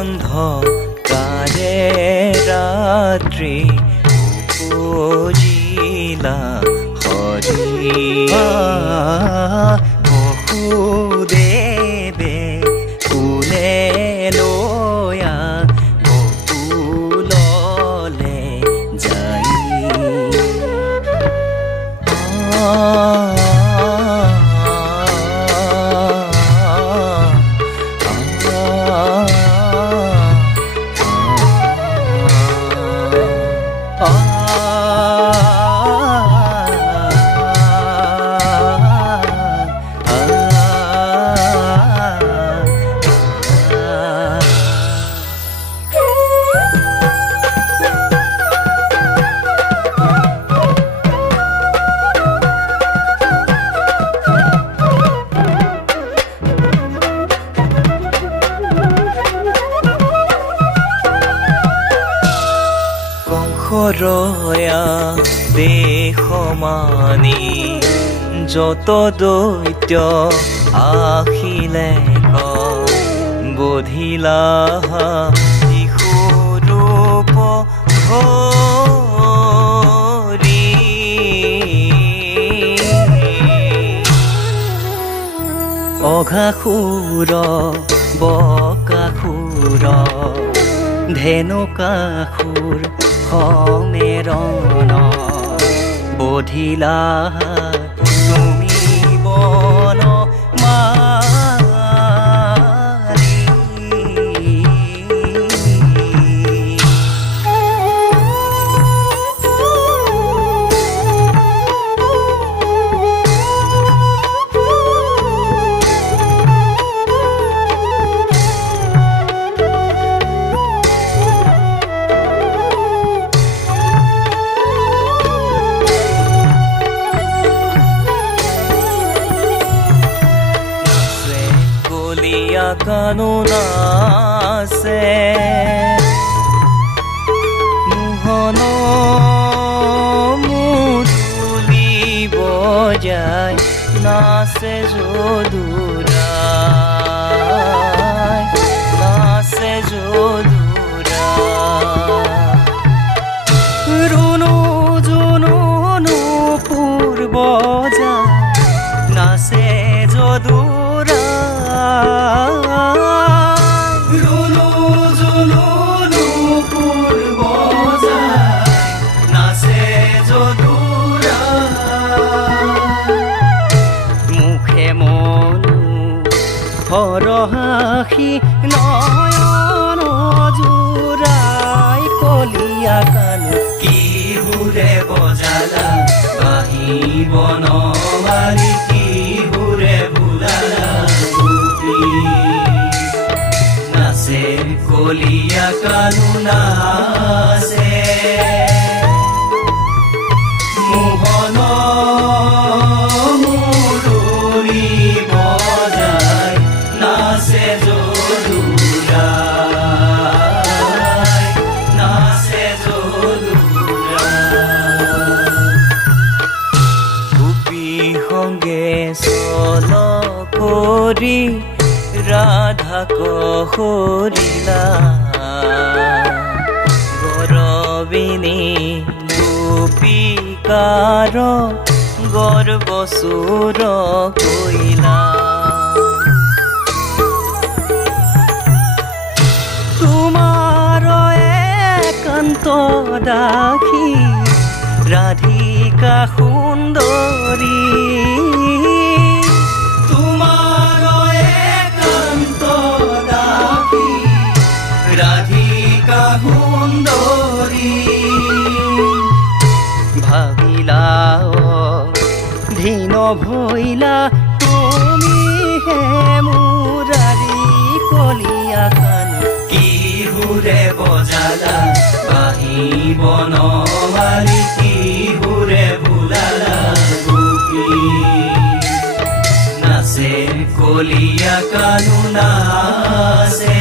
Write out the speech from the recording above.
অন্ধকাৰে ৰাত্ৰি উপজিলা হৰি বসুদেৱে কোলে লয়া বকুললে যাই ৰয়া দেশমানি যত দৈত্য আহিলে বধিলা শিশুৰূপ ধৰি অঘাসুৰ বকাসুৰ ধেনুকাসুৰ সমেৰণ বধিলা তুমি বন মাৰি কানুনাছে মোহন মুরুলি বজায় নাচে যদুরায় নাচে যদুরায় রুনু জুনু নূপুর বজায় নাচে যদুরায় রুনু জুনু নূপুর বজায় নাচে যদুরায় মুখে মনু হরহাসি নয়ন জোৰাই কলিয়া কাণু কিহুৰে বজালা বাঁহী বনমালী কিহুৰে ভুলালা নাচে কলিয়া কাণু নাচে মোহন মুৰুলি বজায় নাচে যদুৰায় নাচে যদুৰায় গোপী সংগে চল কৰি ৰাধা কহৰিলা গৰবিনী গোপিকাৰ গৰ্বসুৰ কইলা তোমাৰ একান্ত দাসী ৰাধিকা সুন্দৰী ৰাধিকা সুন্দৰী ভাবিলা ধীন ভইলা তুমি হে মুৰাৰি কলিয়া কাণু কিহুৰে বজালা বাঁহী বনমালী কিহুৰে ভুলালা গোপী নাচে কলিয়া কাণু নাচে